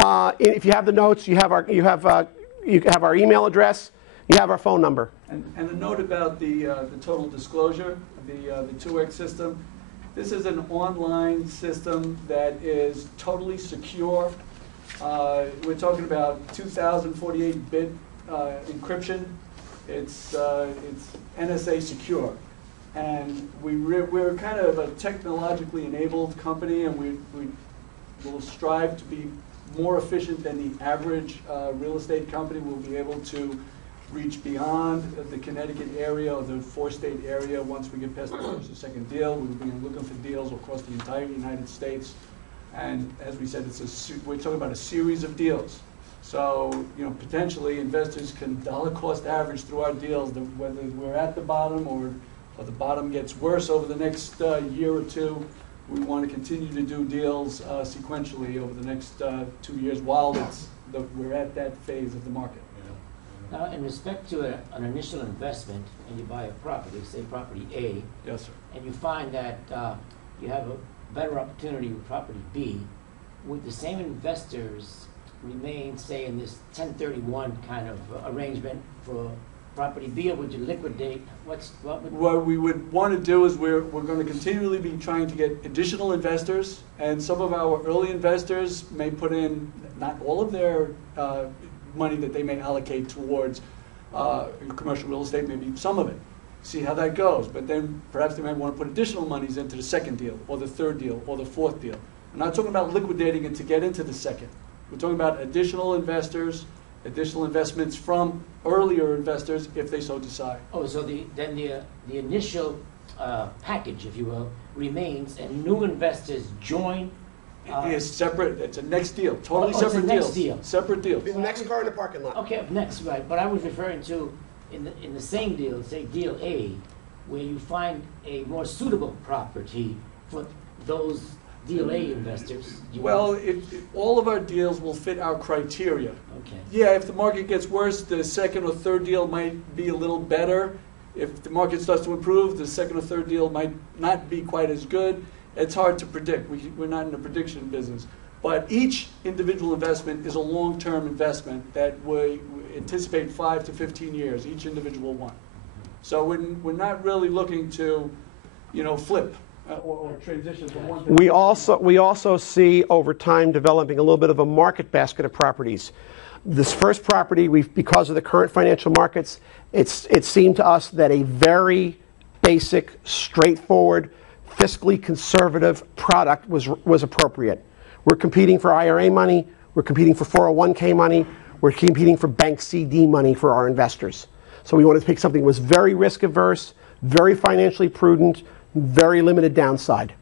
If you have the notes, you have our email address, you have our phone number. And a note about the total disclosure, the 2X system. This is an online system that is totally secure. We're talking about 2048-bit encryption. It's NSA secure. And we're kind of a technologically enabled company, and we will strive to be more efficient than the average real estate company. We'll be able to reach beyond the Connecticut area or the 4-state area once we get past the first or second deal. We'll be looking for deals across the entire United States. And as we said, we're talking about a series of deals. So, potentially investors can dollar cost average through our deals, whether we're at the bottom or the bottom gets worse over the next year or two. We want to continue to do deals sequentially over the next 2 years while we're at that phase of the market. Now, in respect to an initial investment, and you buy a property, say property A, yes, sir, and you find that you have a better opportunity with property B, would the same investors remain, say, in this 1031 kind of arrangement for property B, or would you liquidate? What we would want to do is we're going to continually be trying to get additional investors, and some of our early investors may put in not all of their money that they may allocate towards commercial real estate, maybe some of it. See how that goes. But then perhaps they might want to put additional monies into the second deal, or the third deal, or the fourth deal. I'm not talking about liquidating it to get into the second. We're talking about additional investors, additional investments from earlier investors if they so decide. Oh, so then the initial package, if you will, remains, and new investors join. It is separate. It's a next deal. Totally separate it's a next deals. deal. Separate deals. The next car in the parking lot. Okay, next, right. But I was referring to in the same deal, say deal A, where you find a more suitable property for those deal A investors. Well, all of our deals will fit our criteria. Okay. Yeah, if the market gets worse, the second or third deal might be a little better. If the market starts to improve, the second or third deal might not be quite as good. It's hard to predict. We're not in the prediction business. But each individual investment is a long-term investment that we anticipate 5 to 15 years, each individual one. So we're not really looking to, flip or transition from one thing. We also see over time developing a little bit of a market basket of properties. This first property, because of the current financial markets, it seemed to us that a very basic, straightforward, fiscally conservative product was appropriate. We're competing for IRA money, we're competing for 401k money, we're competing for bank CD money for our investors. So we wanted to pick something that was very risk averse, very financially prudent, very limited downside.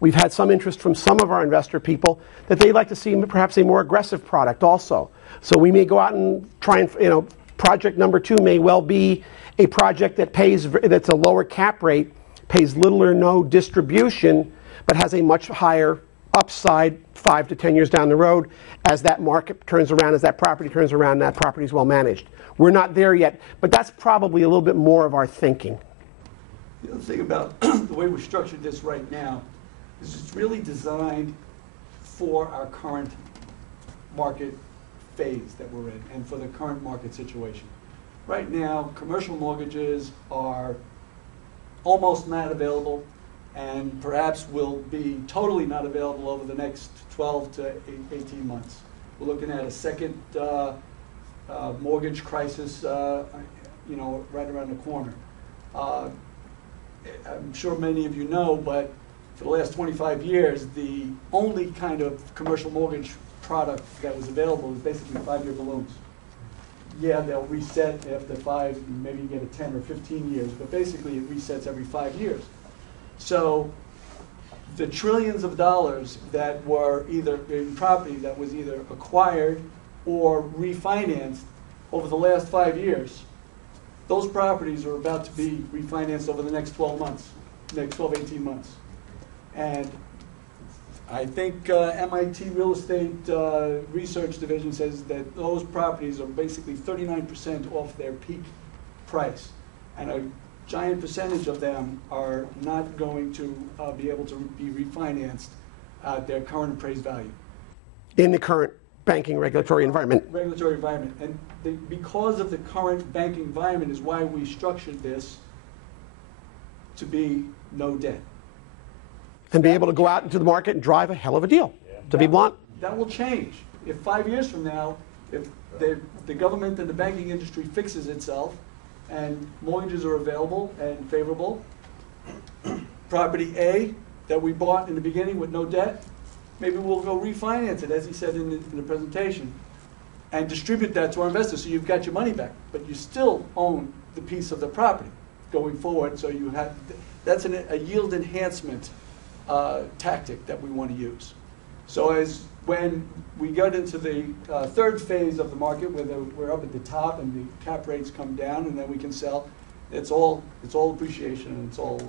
We've had some interest from some of our investor people that they'd like to see perhaps a more aggressive product also. So we may go out and try and, project number 2 may well be a project that's a lower cap rate, pays little or no distribution, but has a much higher upside 5 to 10 years down the road as that market turns around, as that property turns around, and that property is well managed. We're not there yet, but that's probably a little bit more of our thinking. The other thing about the way we structured this right now is it's really designed for our current market phase that we're in and for the current market situation. Right now, commercial mortgages are almost not available and perhaps will be totally not available over the next 12 to 18 months. We're looking at a second mortgage crisis, right around the corner. I'm sure many of you know, but for the last 25 years, the only kind of commercial mortgage product that was available was basically 5-year balloons. Yeah, they'll reset after 5, maybe you get a 10 or 15 years, but basically it resets every 5 years. So the trillions of dollars that were either in property that was either acquired or refinanced over the last 5 years, those properties are about to be refinanced over the next 12 months, next 12, 18 months. And I think MIT Real Estate Research Division says that those properties are basically 39% off their peak price. And a giant percentage of them are not going to be able to be refinanced at their current appraised value. In the current banking regulatory environment. Regulatory environment. And because of the current banking environment is why we structured this to be no debt. And be able to go out into the market and drive a hell of a deal, to be blunt. That will change. If 5 years from now, if the government and the banking industry fixes itself and mortgages are available and favorable, property A that we bought in the beginning with no debt, maybe we'll go refinance it, as he said in the presentation, and distribute that to our investors so you've got your money back. But you still own the piece of the property going forward, so you have, that's a yield enhancement tactic that we want to use. So when we get into the third phase of the market, where we're up at the top and the cap rates come down and then we can sell, it's all appreciation and it's all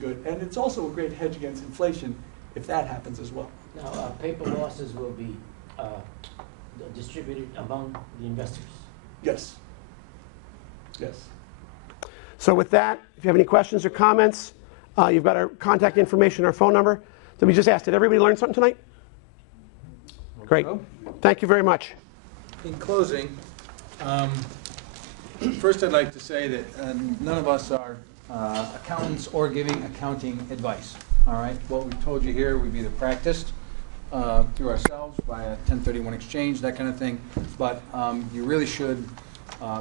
good. And it's also a great hedge against inflation if that happens as well. Now, paper losses will be distributed among the investors. Yes. Yes. So with that, if you have any questions or comments, you've got our contact information, our phone number. Did we just ask, did everybody learn something tonight? Great. Thank you very much. In closing, first I'd like to say that none of us are accountants or giving accounting advice. All right, what we've told you here, we've either practiced through ourselves by a 1031 exchange, that kind of thing, but you really should,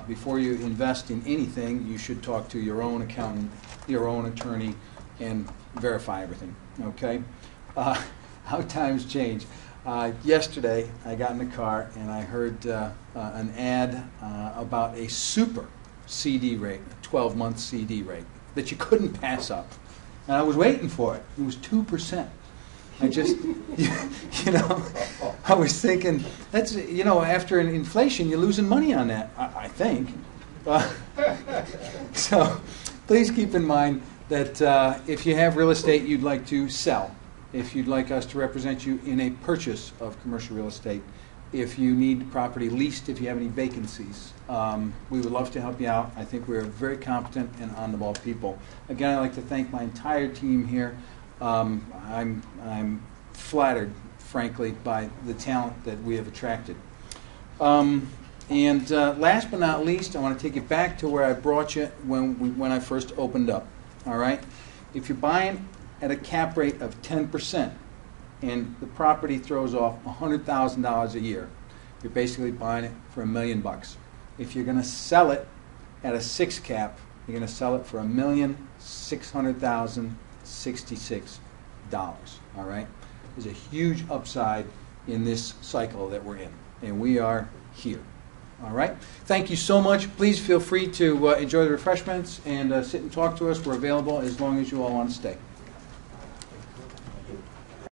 before you invest in anything, you should talk to your own accountant, your own attorney, and verify everything, okay? How times change. Yesterday, I got in the car and I heard an ad about a super CD rate, a 12-month CD rate, that you couldn't pass up. And I was waiting for it. It was 2%. I just, you know, I was thinking, that's, you know, after an inflation, you're losing money on that, I think. So please keep in mind that if you have real estate you'd like to sell, if you'd like us to represent you in a purchase of commercial real estate, if you need property leased, if you have any vacancies, we would love to help you out. I think we're very competent and on-the-ball people. Again, I'd like to thank my entire team here. I'm flattered, frankly, by the talent that we have attracted. And last but not least, I want to take you back to where I brought you when I first opened up. All right? If you're buying at a cap rate of 10%, and the property throws off $100,000 a year, you're basically buying it for $1 million. If you're going to sell it at a 6 cap, you're going to sell it for $1,600,066. All right? There's a huge upside in this cycle that we're in, and we are here. All right? Thank you so much. Please feel free to enjoy the refreshments and sit and talk to us. We're available as long as you all want to stay.